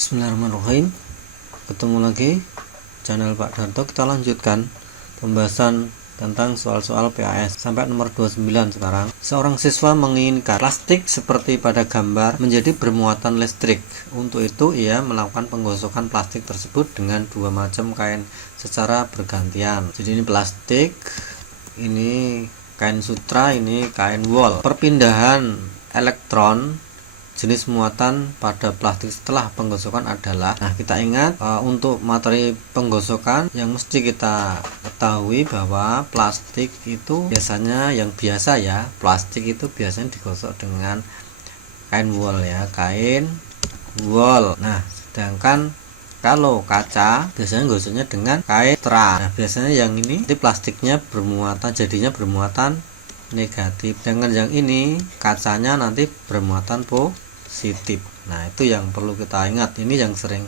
Bismillahirrahmanirrahim. Ketemu lagi channel Pak Darto. Kita lanjutkan pembahasan tentang soal-soal PAS sampai nomor 29 sekarang. Seorang siswa menginginkan plastik seperti pada gambar menjadi bermuatan listrik. Untuk itu ia melakukan penggosokan plastik tersebut dengan dua macam kain secara bergantian. Jadi ini plastik, ini kain sutra, ini kain wol. Perpindahan elektron jenis muatan pada plastik setelah penggosokan adalah, kita ingat untuk materi penggosokan yang mesti kita ketahui bahwa plastik itu biasanya yang biasa ya, plastik itu biasanya digosok dengan kain wol ya, kain wol. Nah, sedangkan kalau kaca biasanya gosoknya dengan kain sutra. Nah, biasanya yang ini plastiknya bermuatan, jadinya bermuatan negatif, dengan yang ini kacanya nanti bermuatan positif. Nah, itu yang perlu kita ingat, ini yang sering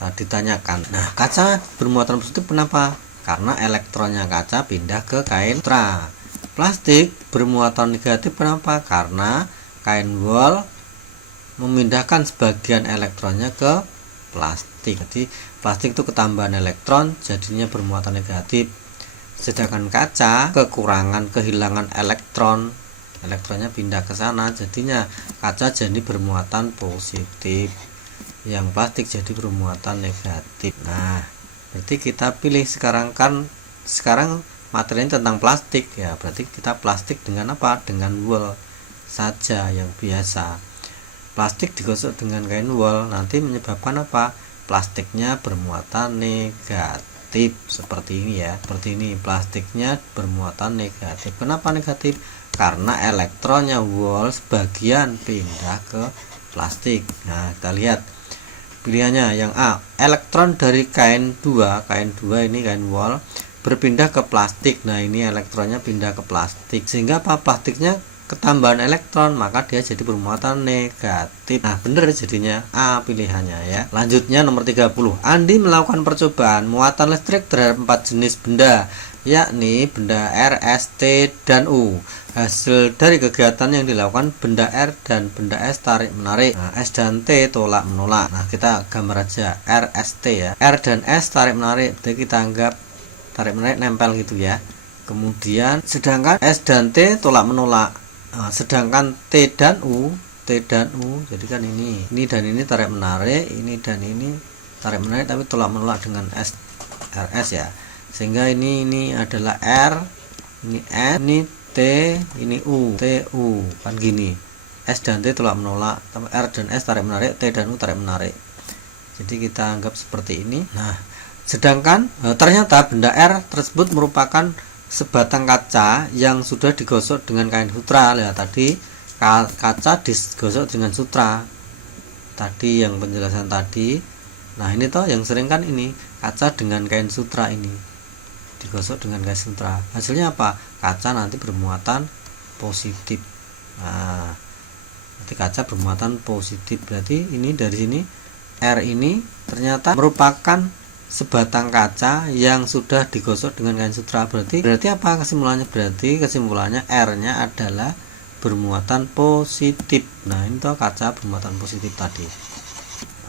ditanyakan. Nah, kaca bermuatan positif kenapa? Karena elektronnya kaca pindah ke kain sutra. Plastik bermuatan negatif kenapa? Karena kain wol memindahkan sebagian elektronnya ke plastik. Jadi plastik itu ketambahan elektron, jadinya bermuatan negatif. Sedangkan kaca kekurangan, kehilangan elektron, elektronnya pindah ke sana, jadinya kaca jadi bermuatan positif, yang plastik jadi bermuatan negatif. Nah, berarti kita pilih sekarang materinya tentang plastik ya, berarti kita plastik dengan apa? Dengan wol saja yang biasa. Plastik digosok dengan kain wol nanti menyebabkan apa? Plastiknya bermuatan negatif seperti ini ya, seperti ini, plastiknya bermuatan negatif. Kenapa negatif? Karena elektronnya wol sebagian pindah ke plastik. Nah, kita lihat pilihannya yang A, elektron dari kain 2 ini kain wol berpindah ke plastik. Nah, ini elektronnya pindah ke plastik sehingga apa? Plastiknya ketambahan elektron, maka dia jadi bermuatan negatif. Nah, bener jadinya A pilihannya ya. Lanjutnya nomor 30. Andi melakukan percobaan muatan listrik terhadap 4 jenis benda, yakni benda R, S, T, dan U. Hasil dari kegiatan yang dilakukan benda R dan benda S tarik menarik. Nah, S dan T tolak menolak. Nah, kita gambar aja R, S, T ya. R dan S tarik menarik, jadi kita anggap tarik menarik nempel gitu ya. Kemudian sedangkan S dan T tolak menolak. Nah, sedangkan T dan U, jadi kan ini dan ini tarik menarik, ini dan ini tarik menarik tapi tolak menolak dengan S, RS ya. Sehingga ini adalah R, ini S, ini T, ini U, TU, kan gini. S dan T tolak menolak, R dan S tarik menarik, T dan U tarik menarik. Jadi kita anggap seperti ini. Nah, sedangkan ternyata benda R tersebut merupakan sebatang kaca yang sudah digosok dengan kain sutra. Lihat tadi kaca digosok dengan sutra. Tadi yang penjelasan tadi. Nah, ini toh yang sering kan ini kaca dengan kain sutra, ini digosok dengan kain sutra. Hasilnya apa? Kaca nanti bermuatan positif. Nah, nanti kaca bermuatan positif. Berarti ini dari sini R ini ternyata merupakan sebatang kaca yang sudah digosok dengan kain sutra. Berarti apa kesimpulannya? Berarti kesimpulannya R-nya adalah bermuatan positif. Nah, ini toh kaca bermuatan positif tadi.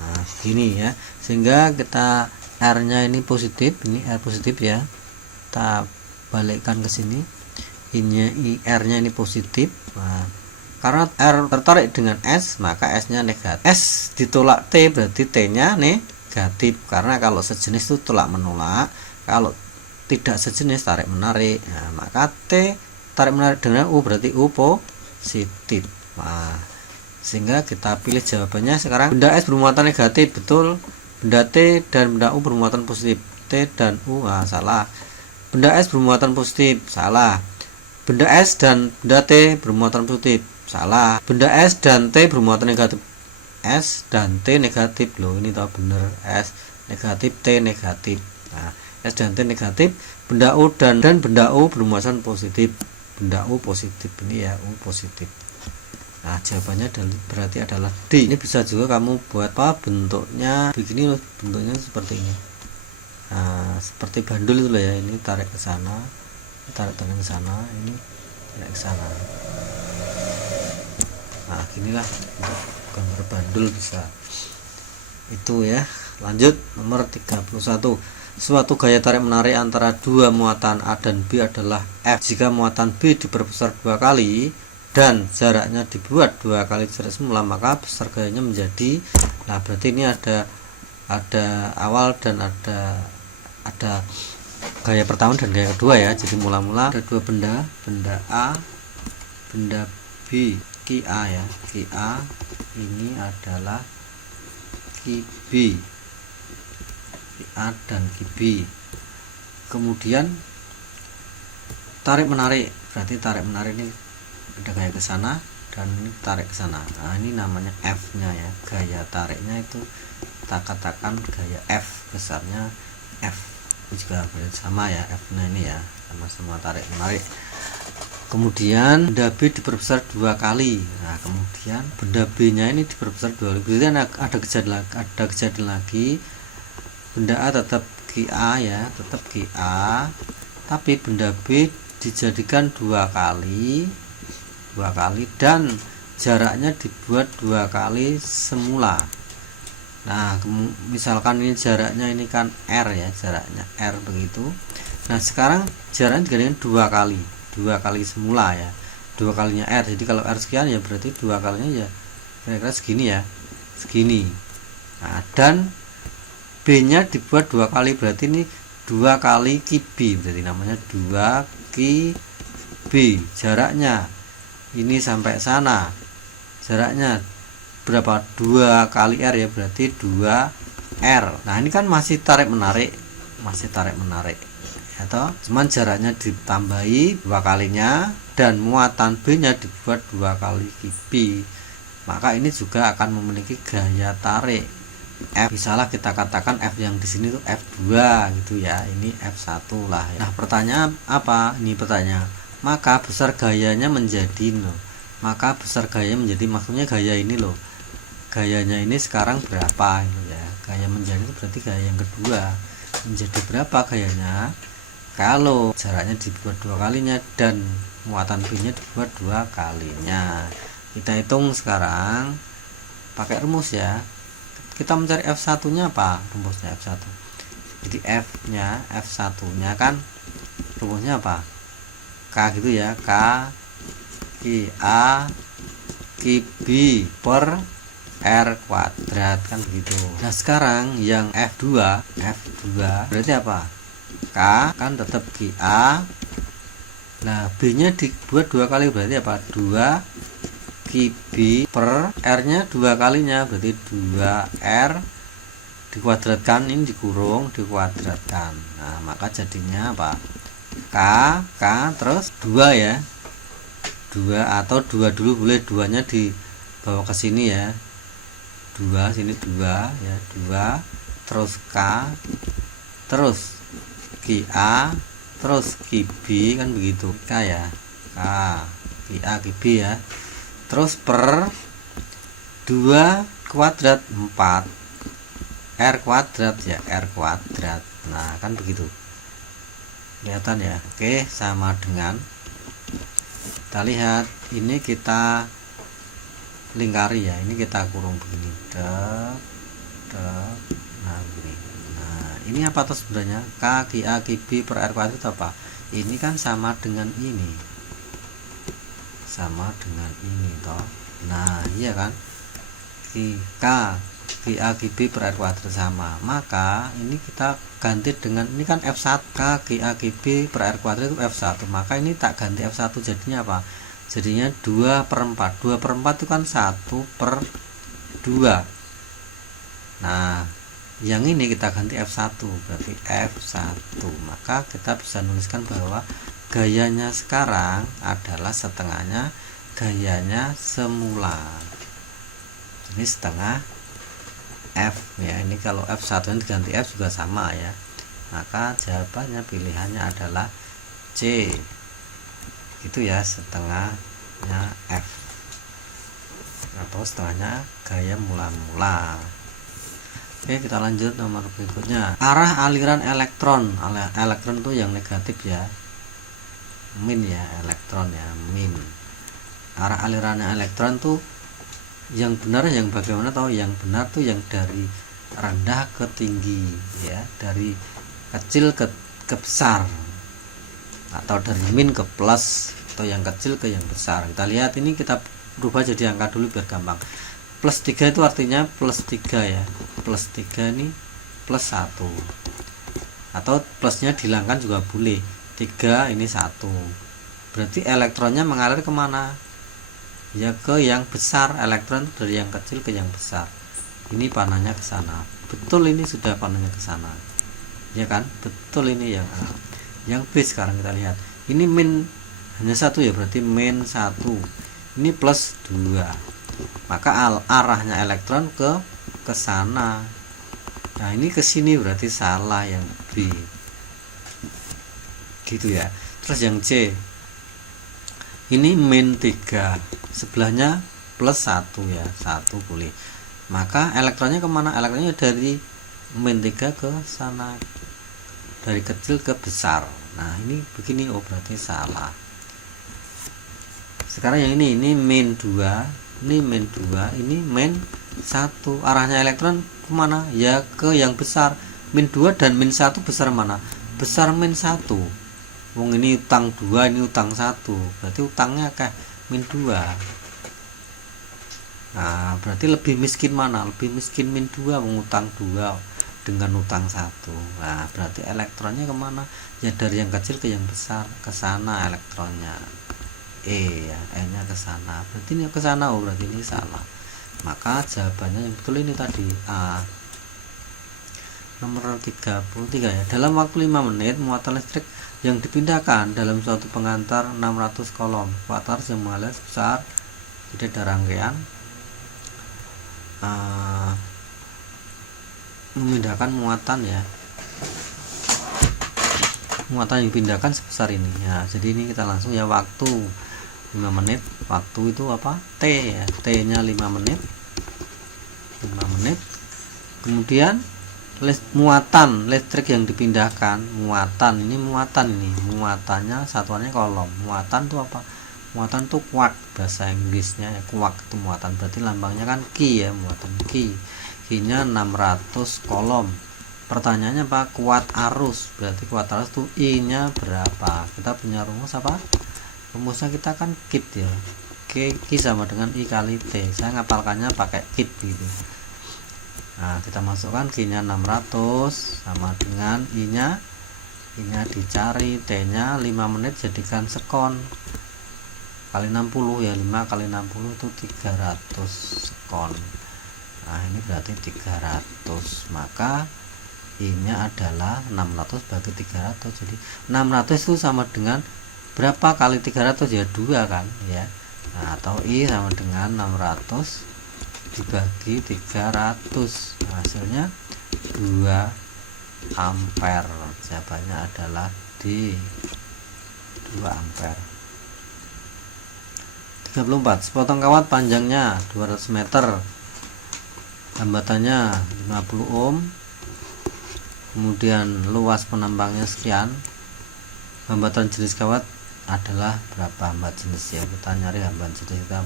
Nah, gini ya. Sehingga kita R-nya ini positif, ini R positif ya. Kita balikkan ke sini. Ini R-nya ini positif. Nah, karena R tertarik dengan S, maka S-nya negatif. S ditolak T, berarti T-nya negatif. Karena kalau sejenis itu tolak menolak, kalau tidak sejenis tarik menarik. Nah, maka T tarik menarik dengan U, berarti U positif. Nah, sehingga kita pilih jawabannya sekarang. Benda S bermuatan negatif, betul. Benda T dan benda U bermuatan positif. T dan U, salah. Benda S bermuatan positif, salah. Benda S dan benda T bermuatan positif, salah. Benda S dan T bermuatan negatif. S dan T negatif, loh ini tahu bener, S negatif, T negatif. Nah, S dan T negatif. Benda U dan benda U bermuatan positif. Benda U positif, ini ya U positif. Nah, jawabannya berarti adalah D. Ini bisa juga kamu buat apa bentuknya begini loh, bentuknya seperti ini. Nah, seperti bandul itu loh ya, ini tarik ke sana, tarik ke sana, ini tarik ke sana. Nah, ginilah gambar bandul bisa. Itu ya. Lanjut nomor 31. Suatu gaya tarik menarik antara dua muatan A dan B adalah F. Jika muatan B diperbesar 2 kali dan jaraknya dibuat 2 kali jarak semula, maka besar gayanya menjadi, nah berarti ini ada awal dan ada gaya pertama dan gaya kedua ya. Jadi mula-mula ada dua benda A, benda B, Ki A ya. Ki A ini adalah Ki B, Ki A dan Ki B. Kemudian tarik menarik, berarti tarik menarik ini ada gaya ke sana dan ini tarik ke sana. Nah, ini namanya F-nya ya. Gaya tariknya itu kita katakan gaya F, besarnya F. Ini juga sama ya, F-nya ini ya, sama-sama tarik menarik. Kemudian benda B diperbesar 2 kali. Nah, kemudian benda B-nya ini diperbesar 2 kali. Kemudian ada kejadian lagi. Benda A tetap Ki A ya, tetap Ki A. Tapi benda B dijadikan 2 kali dan jaraknya dibuat 2 kali semula. Nah, misalkan ini jaraknya ini kan R ya, jaraknya R begitu. Nah, sekarang jaraknya digandingkan 2 kali semula ya, 2 kalinya R. Jadi kalau R sekian ya berarti 2 kalinya ya kira-kira segini ya, segini. Nah, dan B nya dibuat 2 kali, berarti ini 2 kali Ki B, berarti namanya 2 Ki B. Jaraknya ini sampai sana, jaraknya berapa? 2 kali R ya, berarti 2 R. Nah, ini kan masih tarik menarik atau cuman jaraknya ditambahi 2 kalinya dan muatan B nya dibuat 2 kali Ki B, maka ini juga akan memiliki gaya tarik F. Misalnya kita katakan F yang di sini tuh F2 gitu ya, ini F1 lah ya. Nah, pertanyaan apa? Ini pertanyaan. Maka besar gayanya menjadi maka besar gayanya menjadi, maksudnya gaya ini loh. Gayanya ini sekarang berapa gitu ya. Gaya menjadi itu berarti gaya yang kedua. Menjadi berapa gayanya? Kalau jaraknya dibuat 2 kalinya dan muatan B nya dibuat 2 kalinya. Kita hitung sekarang pakai rumus ya. Kita mencari F1 nya apa? Rumusnya F1. Jadi F1 nya kan rumusnya apa? K gitu ya. K Ki A Ki B per R kuadrat kan begitu. Nah, sekarang yang F2 berarti apa? K kan tetap Ki A. Nah, B nya dibuat 2 kali, berarti apa? 2 Ki B per R nya 2 kalinya, berarti 2R dikuadratkan, ini dikurung dikuadratkan. Nah, maka jadinya apa? K terus 2 ya, 2 atau 2 dulu boleh, 2 nya dibawa ke sini ya, 2 sini 2 ya, 2 terus K terus Ki A terus Ki B kan begitu. K ya, K Ki A Ki B ya, terus per 2 kuadrat 4 R kuadrat ya, R kuadrat. Nah, kan begitu, kelihatan ya. Oke, sama dengan, kita lihat ini, kita lingkari ya, ini kita kurung begini, nah begini. Nah, ini apa tuh sebenarnya? K Ki A Ki B per R kuadrat apa? Ini kan sama dengan ini toh. Nah, iya kan, K Ki A Ki B per R kuadrat sama, maka ini kita ganti dengan, ini kan F1, K Ki A Ki B per R kuadrat itu F1, maka ini tak ganti F1, jadinya apa? Jadinya 2 per 4. 2 per 4 itu kan 1 per 2. Nah, yang ini kita ganti F1, berarti F1. Maka kita bisa nuliskan bahwa gayanya sekarang adalah setengahnya gayanya semula. Ini setengah F ya. Ini kalau F1 ini diganti F juga sama ya. Maka jawabannya, pilihannya adalah C. Itu ya, setengahnya F atau setengahnya gaya mula-mula. Oke, kita lanjut nomor berikutnya. Arah aliran elektron. Elektron itu yang negatif ya, min ya, elektron ya, min. Arah alirannya elektron tuh yang benar yang bagaimana? Tahu yang benar tuh yang dari rendah ke tinggi ya, dari kecil ke besar, atau dari min ke plus, atau yang kecil ke yang besar. Kita lihat ini, kita rubah jadi angka dulu biar gampang. Plus 3 itu artinya plus 3 ya, plus 3 ini plus 1, atau plusnya dihilangkan juga boleh. 3 ini 1, berarti elektronnya mengalir kemana? Ya ke yang besar. Elektron dari yang kecil ke yang besar. Ini panahnya ke sana. Betul, ini sudah panahnya ke sana. Ya kan? Betul, ini yang A. Yang B sekarang kita lihat. Ini min hanya 1 ya, berarti min 1. Ini plus 2. Maka arahnya elektron ke sana. Nah, ini ke sini berarti salah, yang B. Gitu ya. Terus yang C. Ini min 3, sebelahnya plus 1 ya, 1 boleh. Maka elektronnya kemana? Elektronnya dari min 3 ke sana, dari kecil ke besar. Nah, ini begini, oh berarti salah. Sekarang yang ini min 2, ini min 2, ini min 1. Arahnya elektron kemana? Ya ke yang besar. Min 2 dan min 1 besar mana? Besar min 1. Wong ini utang 2, ini utang 1, berarti utangnya kayak min 2. Nah, berarti lebih miskin mana? Lebih miskin min 2, wong utang 2 dengan utang 1. Nah, berarti elektronnya kemana? Ya dari yang kecil ke yang besar, ke sana elektronnya. E ya, E nya ke sana, berarti ini ke sana. Oh, berarti ini salah. Maka jawabannya yang betul ini tadi, A. Nomor 33 ya. Dalam waktu 5 menit muatan listrik yang dipindahkan dalam suatu pengantar 600 kolom kuartal yang mengalir sebesar, tidak ada rangkaian, memindahkan muatan ya, muatan yang dipindahkan sebesar ini ya. Jadi ini kita langsung ya, waktu 5 menit, waktu itu apa? T ya, T nya 5 menit, 5 menit. Kemudian muatan listrik yang dipindahkan, muatan ini, muatannya satuannya kolom. Muatan itu apa? Muatan itu kuak, bahasa Inggrisnya ya, kuak itu muatan, berarti lambangnya kan Ki ya, muatan Ki. Ki nya 600 kolom. Pertanyaannya apa? Kuat arus, berarti kuat arus itu I nya berapa? Kita punya rumus apa? Rumusnya kita kan kit ya, Ki sama dengan I kali T. Saya ngapalkannya pakai kit gitu. Nah, kita masukkan Q nya 600 sama dengan I nya dicari, T nya 5 menit jadikan sekon, kali 60 ya, 5 kali 60 itu 300 sekon. Nah, ini berarti 300, maka I nya adalah 600 bagi 300. Jadi 600 itu sama dengan berapa kali 300 ya, 2 kan ya. Nah, atau I sama dengan 600 dibagi 300, hasilnya 2 ampere. Jawabannya adalah D, 2 ampere. 34. Sepotong kawat panjangnya 200 meter, hambatannya 50 ohm, kemudian luas penambangnya sekian. Hambatan jenis kawat adalah berapa? Hambat jenis ya, kita nyari hambat jenis. Kita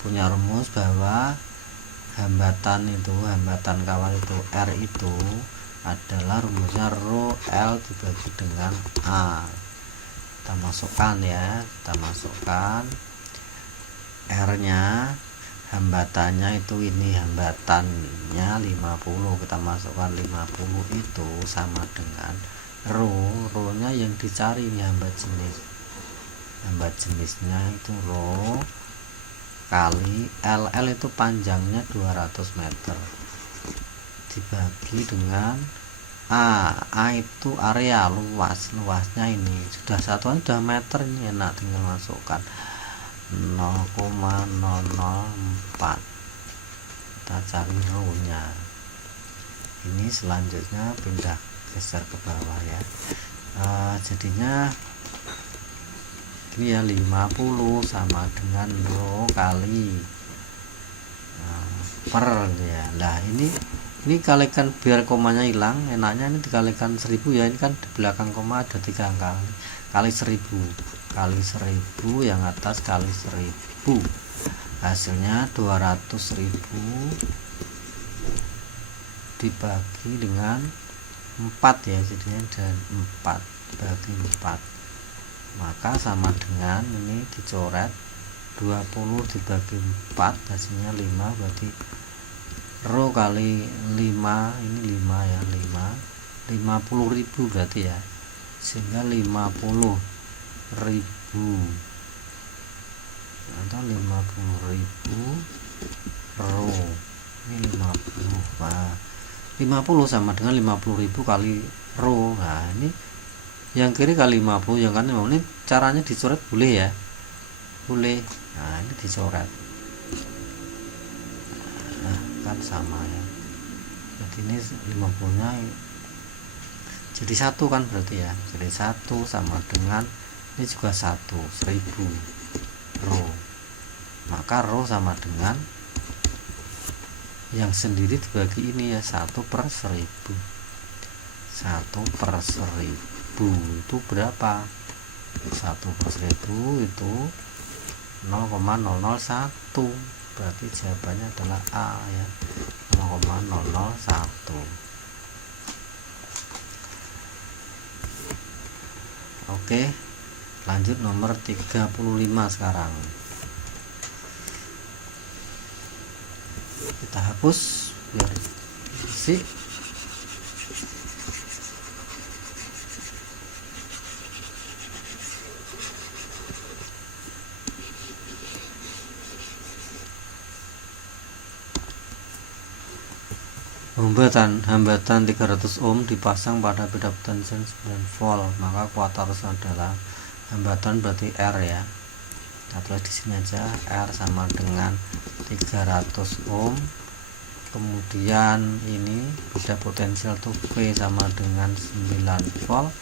punya rumus bahwa hambatan kawat itu R itu adalah rumusnya rho L dibagi dengan A. Kita masukkan ya, kita masukkan R nya, hambatannya itu ini, hambatannya 50, kita masukkan 50 itu sama dengan rho nya yang dicari ini, hambat jenisnya itu rho kali LL itu panjangnya 200 meter dibagi dengan A itu area, luasnya ini sudah satuan, sudah meter, ini enak tinggal masukkan 0,004. Kita cari rho nya. Ini selanjutnya pindah geser ke bawah ya. Jadinya ini ya, 50 sama dengan rho kali per ya. Nah, ini kalikan biar komanya hilang, enaknya ini dikalikan 1000 ya. Ini kan di belakang koma ada 3 angka, kali 1000 kali 1000, yang atas kali 1000, hasilnya 200.000 dibagi dengan 4 ya, jadinya dan 4 bagi 4, maka sama dengan ini dicoret 20 dibagi 4 hasilnya 5, berarti rho kali 5 ini 5 ya, 50.000 berarti ya, sehingga 50.000 atau 50.000 rho ini 50. Nah, 50 sama dengan 50.000 kali rho. Nah, ini yang kiri kali 50, yang kanan 50. Ini caranya dicoret boleh ya, boleh. Nah, ini dicoret, nah kan sama ya, jadi ini 50 nya jadi 1 kan berarti ya, jadi 1 sama dengan ini juga 1, 1000 rho, maka rho sama dengan yang sendiri dibagi ini ya, 1/1000. 1/1000 itu berapa? 1/1000 itu 0,001, berarti jawabannya adalah A ya, 0,001. Oke, lanjut nomor 35 sekarang. Kita hapus biar bersih. Hambatan 300 ohm dipasang pada beda potensial 9 volt, maka kuota arus adalah hambatan berarti R ya. Kita tulis di sini aja, R sama dengan 300 ohm. Kemudian ini beda potensial tuh V sama dengan 9 volt.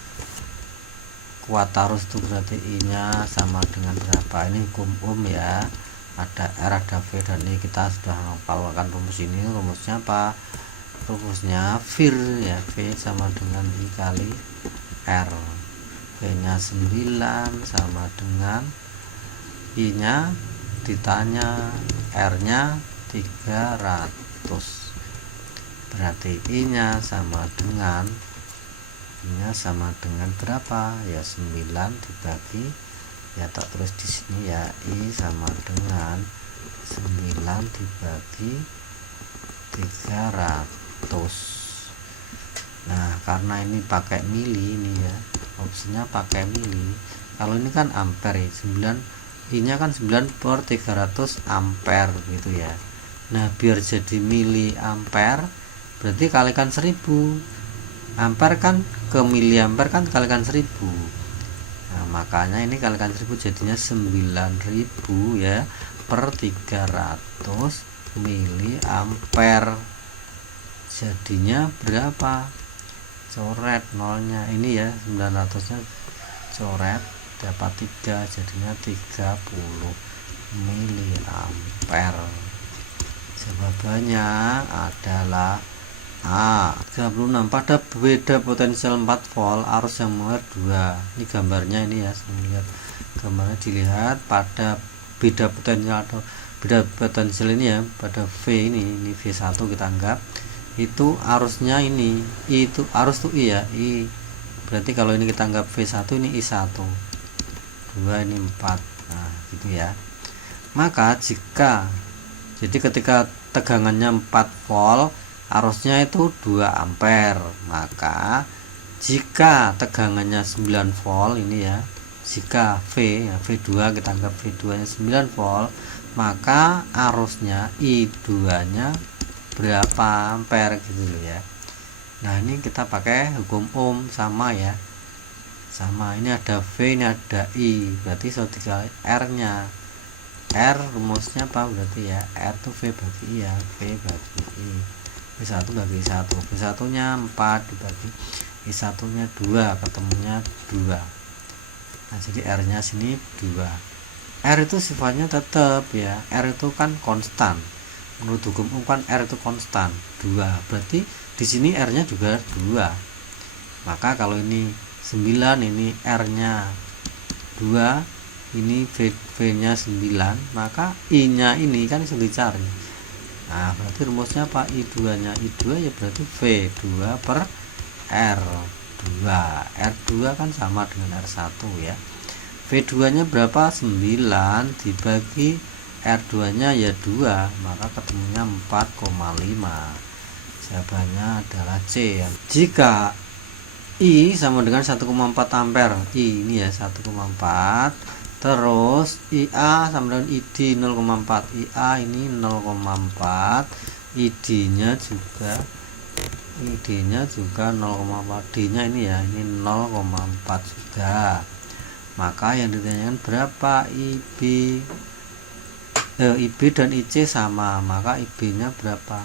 Kuota arus itu berarti I-nya sama dengan berapa? Ini hukum ohm ya. Ada R, ada V, dan ini kita sudah hafalkan rumus ini. Rumusnya apa? Rumusnya VIR ya, V sama dengan I kali R. V nya 9 sama dengan I nya ditanya R nya 300, berarti I nya sama dengan berapa ya, 9 dibagi ya, tak tulis di sini ya, I sama dengan 9 dibagi 300. Nah, karena ini pakai mili ini ya, opsinya pakai mili. Kalau ini kan ampere, 9 I nya kan 9/300 ampere gitu ya. Nah, biar jadi mili ampere berarti kalikan 1000. Ampere kan ke mili ampere kan kalikan 1000. Nah, makanya ini kalikan 1000 jadinya 9000 ya per 300 mili ampere. Jadinya berapa? Coret nolnya ini ya, 900 nya coret, dapat 3, jadinya 30 mili ampere. Jawabannya adalah A. 36. Pada beda potensial 4 volt, arus yang mengalir 2. Ini gambarnya ini ya, saya lihat gambarnya, dilihat pada beda potensial atau beda potensial ini ya, pada V ini V1 kita anggap itu arusnya ini, I itu arus tuh I ya, I berarti kalau ini kita anggap V1 ini I1, 2 ini 4. Nah gitu ya. Maka jika jadi ketika tegangannya 4 volt, arusnya itu 2 ampere, maka jika tegangannya 9 volt ini ya, jika V ya, V2 kita anggap V2 nya 9 volt, maka arusnya I2 nya berapa ampere gitu loh ya. Nah, ini kita pakai hukum ohm sama ya. Sama, ini ada V, ini ada I, berarti 1 dikali R nya. R rumusnya apa berarti ya? R itu V bagi I ya, V bagi I. V1 bagi I1. V1 nya 4 dibagi I1 nya 2, ketemunya 2. Nah, jadi R nya sini 2. R itu sifatnya tetap ya, R itu kan konstan. Menurut hukum ohm kan R itu konstan 2, berarti di sini R nya juga 2. Maka kalau ini 9, ini R nya 2, ini V nya 9, maka I nya ini kan bisa dicari Nah, berarti rumusnya apa? I2 nya I2 ya berarti V2 per R2. R2 kan sama dengan R1 ya. V2 nya berapa? 9 dibagi R2 nya ya 2, maka ketemunya 4,5. Jawabannya adalah C ya. Jika I sama dengan 1,4 ampere, I ini ya 1,4, terus IA sama dengan ID 0,4, IA ini 0,4, ID-nya juga 0,4, D-nya ini ya ini 0,4 juga. Maka yang ditanyakan berapa IB? IB dan IC sama, maka IB-nya berapa?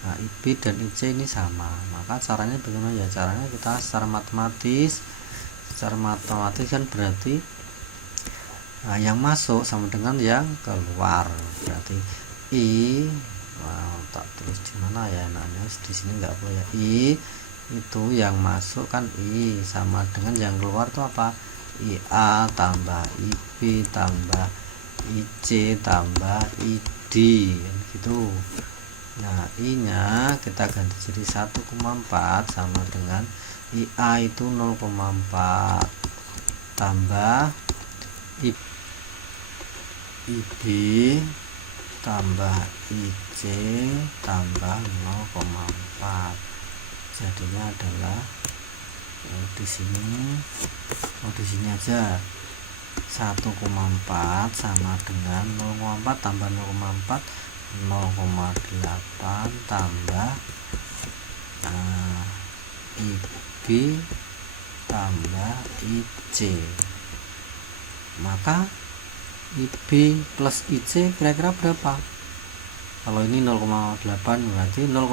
Nah, IB dan IC ini sama, maka caranya bagaimana ya? Caranya kita secara matematis kan berarti yang masuk sama dengan yang keluar. Berarti I, tak tulis di mana ya? Enaknya di sini nggak boleh ya. I itu yang masuk kan I, sama dengan yang keluar itu apa? IA tambah IB tambah IC tambah ID gitu. Nah, I-nya kita ganti jadi 1,4 sama dengan IA itu 0,4 tambah IB tambah IC tambah 0,4. Jadinya adalah di sini aja 1,4 sama dengan 0,4 tambah 0,4 0,8 tambah IB tambah IC, maka IB plus IC kira-kira berapa? Kalau ini 0,8 berarti 0,6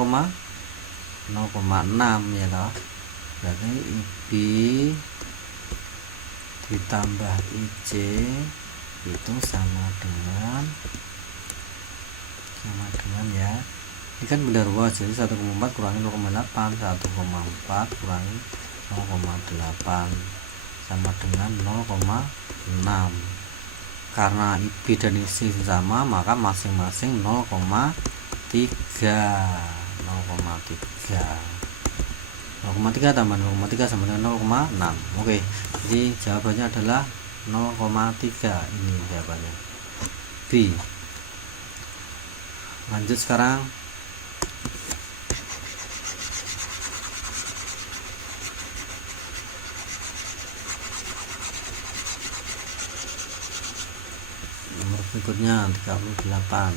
ya toh. Berarti IB ditambah IC itu sama dengan ya, ini kan benda ruas, jadi 1,4 kurangi 0,8, 1,4 kurangi 0,8 sama dengan 0,6. Karena IB dan IC sama, maka masing-masing 0,3 tambah 0,3 sama dengan 0,6. Oke, jadi jawabannya adalah 0,3. Ini jawabannya B. Lanjut sekarang nomor berikutnya 38.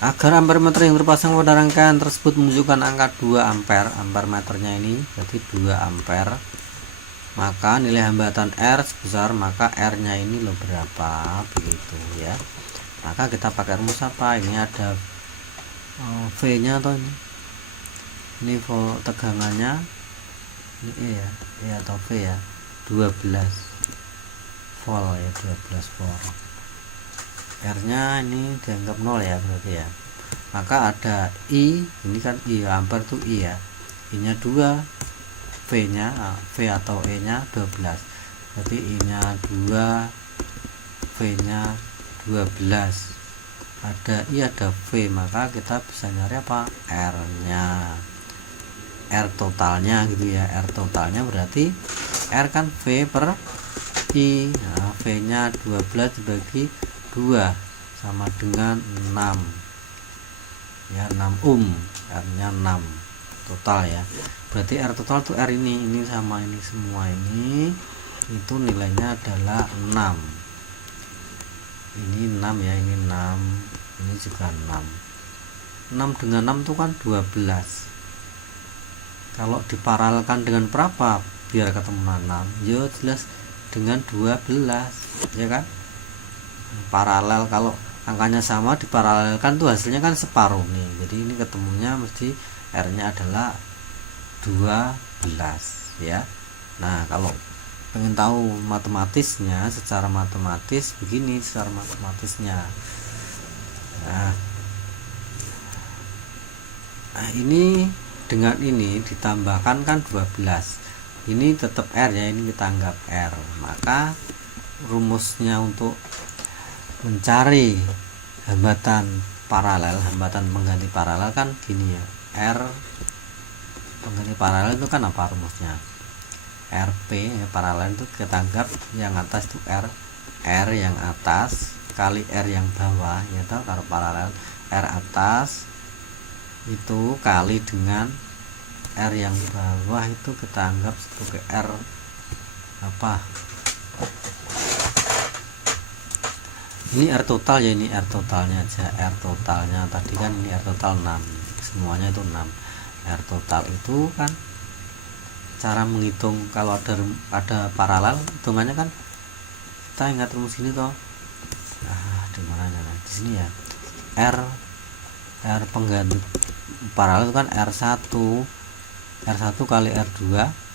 Agar ampermeter yang terpasang pada rangkaian tersebut menunjukkan angka 2 ampere, ampermeternya ini jadi 2 ampere, maka nilai hambatan R sebesar, maka R nya ini lo berapa begitu ya. Maka kita pakai rumus apa? Ini ada V nya atau ini volt tegangannya ini E ya, E atau V ya, 12 volt ya, 12 volt. R nya ini dianggap 0 ya berarti ya. Maka ada I, ini kan I, ampere tuh I ya, I nya 2, V nya V atau E nya 12, berarti I nya 2, V nya 12, ada I ada V, maka kita bisa nyari apa? R nya, R totalnya gitu ya. R totalnya berarti R kan V per I, nah, V nya 12 dibagi 2 sama dengan 6 ya, 6 ohm. R nya 6 total ya, berarti R total tuh R ini sama ini semua ini itu nilainya adalah 6. Ini 6 ya, ini 6, ini juga 6 dengan 6 itu kan 12. Kalau diparalelkan dengan berapa biar ketemu 6? Ya jelas dengan 12 ya kan, paralel. Kalau angkanya sama diparalelkan tuh hasilnya kan separuh nih, jadi ini ketemunya mesti R nya adalah 12 ya. Nah, kalau pengen tahu matematisnya, secara matematis begini, secara matematisnya. Nah, ini dengan ini ditambahkan kan 12, ini tetap R ya, ini kita anggap R. Maka rumusnya untuk mencari hambatan paralel, hambatan pengganti paralel kan gini ya. R pengganti paralel itu kan apa rumusnya? RP ya, paralel itu kita anggap yang atas itu R yang atas kali R yang bawah ya toh. Kalau paralel R atas itu kali dengan R yang bawah itu kita anggap sebagai R apa, ini R total ya, ini R totalnya aja, R totalnya tadi kan ini R total 6, semuanya itu 6. R total itu kan cara menghitung kalau ada paralel, hitungannya kan kita ingat rumus ini toh. Di mananya nah, di sini ya. R pengganti paralel itu kan R1 kali R2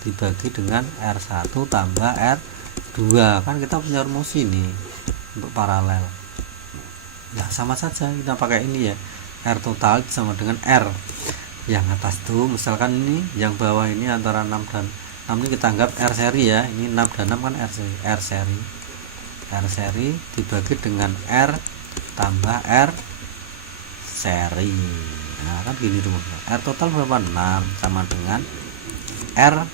dibagi dengan R1 tambah R2, kan kita punya rumus ini untuk paralel. Nah, sama saja kita pakai ini ya. R total sama dengan R yang atas tuh, misalkan ini yang bawah ini antara 6 dan 6 ini kita anggap R seri ya. Ini 6 dan 6 kan R seri dibagi dengan R tambah R seri. Nah, kan gini rumusnya. R total berapa? 6 sama dengan R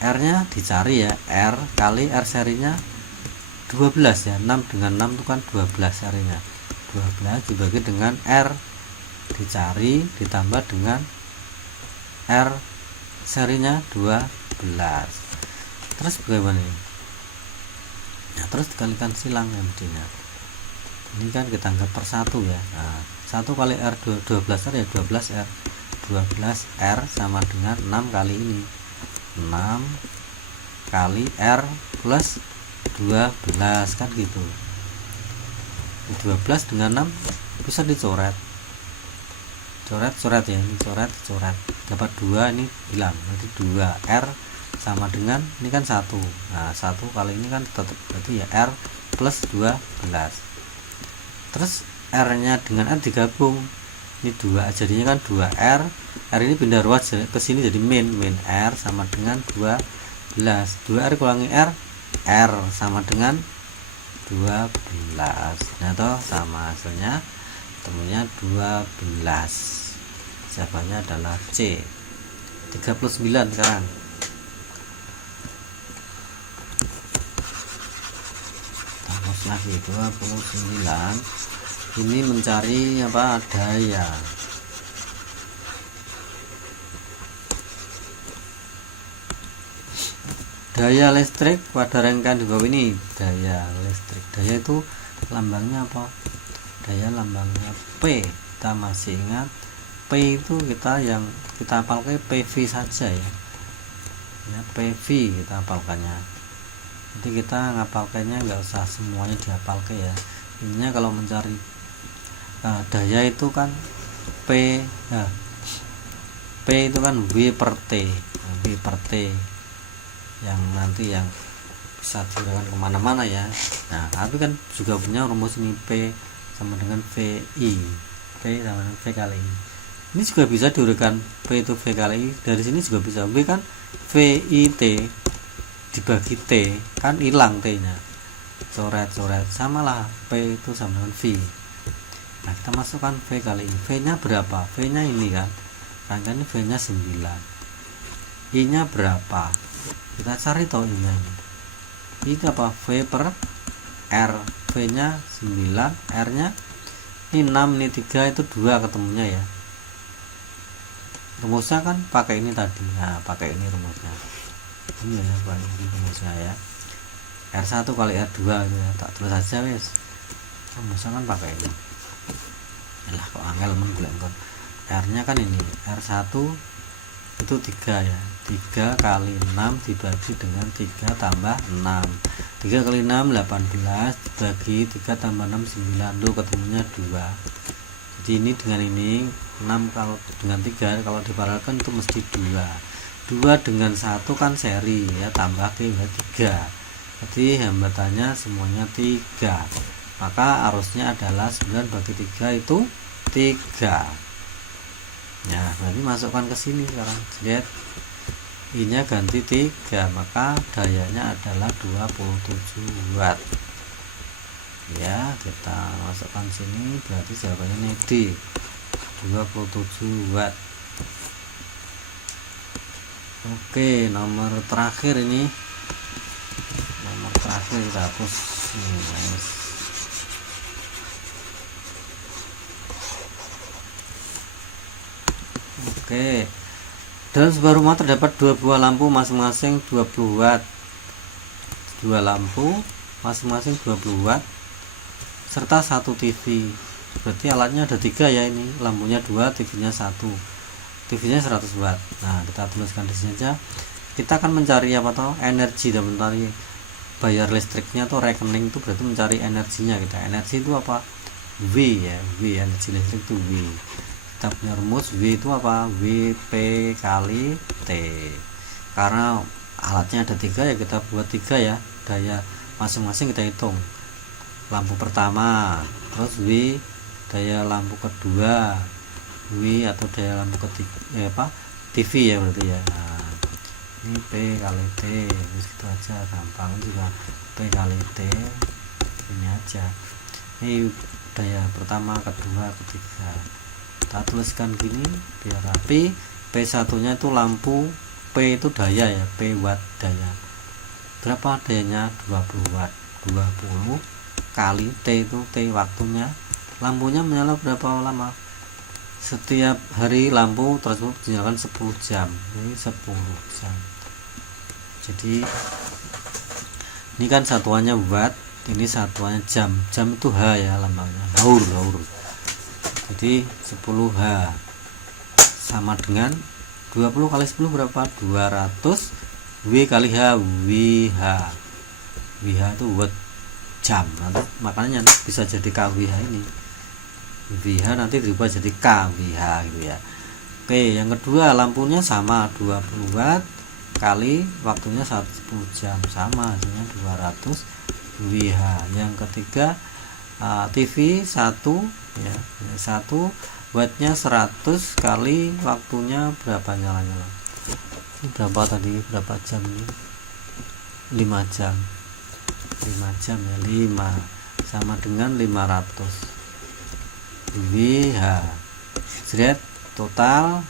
nya dicari ya, R kali R serinya 12 ya. 6 dengan 6 itu kan 12 serinya. 12 dibagi dengan R dicari ditambah dengan R serinya 12. Terus bagaimana ini? Nah, terus dikalikan silang ya mestinya. Ini kan kita anggap per 1 ya. Nah, 1 kali R 12 R ya 12 R. 12 R sama dengan 6 kali ini. 6 kali R plus 12 kan gitu. 12 dengan 6 bisa dicoret. Coret ya, ini coret. Dapat 2 ini hilang. Jadi 2 R sama dengan ini kan 1. Nah, 1 kali ini kan tetap berarti ya R plus 12. Terus R-nya dengan R digabung. Ini 2 jadinya kan 2R. R ini pindah ruas ke sini jadi min R sama dengan 12. 2R kurangi R sama dengan 12. Nah, toh sama hasilnya temunya 12. Jawabannya adalah C. 39 sekarang. Terus lagi 29. Ini mencari apa? Daya. Daya listrik pada rangkaian di bawah ini. Daya listrik. Daya itu lambangnya apa? Daya lambangnya P. Kita masih ingat P itu kita yang kita hafalkan PV saja ya. Ya, PV kita hafalkannya. Jadi kita ngapalkannya nggak usah semuanya dihafalkan ya. Intinya kalau mencari daya itu kan P ya, P itu kan W per T. W per T yang nanti yang bisa digunakan kemana-mana ya. Nah, tapi kan juga punya rumus ini P sama dengan VI. P sama dengan V kali I. Ini juga bisa diuraikan P itu V kali I. Dari sini juga bisa W kan VIT dibagi T kan hilang T nya. Coret samalah P itu sama dengan V. Nah, kita masukkan V kali I. V nya berapa? V nya ini kan rangkaian ini V nya 9. I nya berapa? Kita cari tahu I nya ini apa? V per R. V nya 9, R nya ini 6, ini 3, itu 2 ketemunya ya. Rumusnya kan pakai ini tadi. Nah, pakai ini rumusnya. Ini ya, ini rumusnya ya. R1 kali R2 gitu ya. Tak terus aja wes. Rumusnya kan pakai ini. Yalah kok angel men golek kon. R-nya kan ini. R1 itu 3 ya. 3 kali 6 dibagi dengan 3 tambah 6. 3 kali 6 18 dibagi 3 tambah 6 9. Loh, ketemunya 2. Jadi ini dengan ini 6 kalau dengan 3 kalau diparalelkan itu mesti 2 dengan 1 kan seri ya, tambah ke 3. Jadi hambatannya semuanya 3. Maka arusnya adalah 9 bagi 3 itu 3. Ya, berarti masukkan ke sini sekarang. Lihat. I-nya ganti 3, maka dayanya adalah 27 watt. ya, kita masukkan sini, berarti jawabannya ini D, 27 watt. Oke, nomor terakhir ini, nomor terakhir kita hapus ini, guys. Oke, dalam sebuah rumah terdapat dua buah lampu masing-masing 20 watt, dua lampu masing-masing 20 watt serta satu TV. Berarti alatnya ada 3 ya, ini lampunya 2, TV-nya 1, TV-nya 100 watt. Nah, kita tuliskan di sini aja. Kita akan mencari apa toh? Energi, dan mencari bayar listriknya atau rekening, itu berarti mencari energinya kita. Energi itu apa? W ya, W, energi listrik itu W. Kita punya rumus W itu apa? WP kali T. Karena alatnya ada 3 ya, kita buat 3 ya, daya masing-masing kita hitung. Lampu pertama, terus W daya lampu kedua, W atau daya lampu ketiga TV ya berarti ya. Nah, ini P kali T, terus gitu aja, gampang juga. P kali T ini aja. Ini daya pertama, kedua, ketiga. Kita tuliskan gini biar rapi. P1 nya itu lampu, P itu daya ya, P watt daya. Berapa dayanya? 20 watt. 20 kali T itu T waktunya. Lampunya menyala berapa lama? Setiap hari lampu tersebut dinyalakan 10 jam. Ini 10 jam. Jadi ini kan satuannya watt, ini satuannya jam. Jam itu H ya lambangnya. Haur. Jadi 10 H sama dengan 20 kali 10 berapa? 200 W kali H, WH. WH itu watt jam. Nanti makanya bisa jadi kWh ini. WH nanti berubah jadi kWh gitu ya. Oke, yang kedua lampunya sama 20 watt kali waktunya 10 jam, sama hasilnya 200 WH. Yang ketiga TV 1 ya, 1 wattnya 100 kali waktunya berapa nyala. Ini berapa tadi, berapa jam ini? 5 jam. 5 jam ya, 5 sama dengan 500 WH. Zret total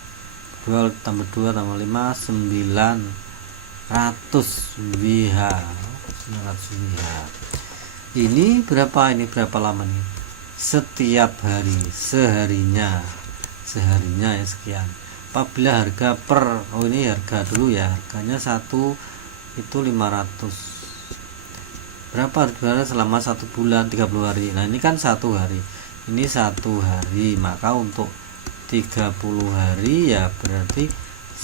2 tambah 2 tambah 5 900 WH. 900 WH. Ini berapa? Ini berapa lama nih? Setiap hari, seharinya ya sekian. Apabila harga per, ini harga dulu ya, harganya 1 itu 500. Berapa harganya selama 1 bulan 30 hari. Nah, ini kan 1 hari. Ini 1 hari, maka untuk 30 hari ya berarti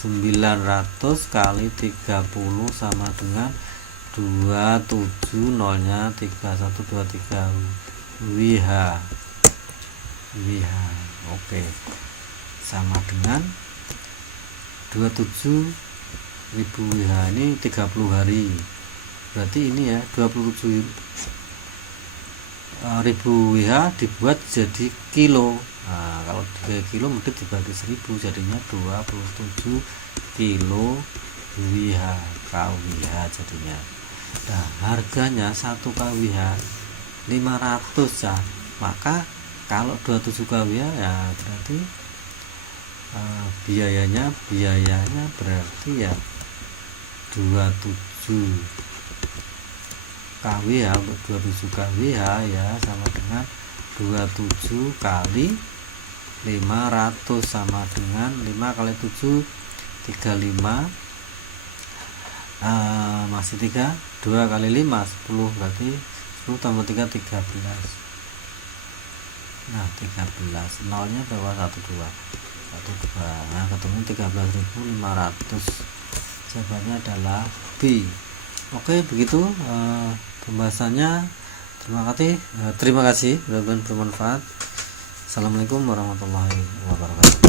900 kali 30 sama dengan 270 nya 3123 WH. Oke. Sama dengan 27.000 WH, ini 30 hari. Berarti ini ya 27.000 WH dibuat jadi kilo. Nah, kalau 3 kilo mungkin dibagi 1000 jadinya 27 kilo WH, kWh jadinya. Nah, harganya 1 kWh 500 ya. Maka kalau 27 kWh ya berarti biayanya berarti ya 27 kWh. Untuk 27 kWh ya sama dengan 27 kali 500 sama dengan 5 kali 7 35, masih 3, 2 kali 5 10, berarti 10 tambah 3 13. Nah, 13 nolnya berapa? 12. Nah, ketemu 13.500. Jawabannya adalah B. Oke, begitu pembahasannya. Terima kasih, mudah-mudahan bermanfaat. Assalamualaikum warahmatullahi wabarakatuh.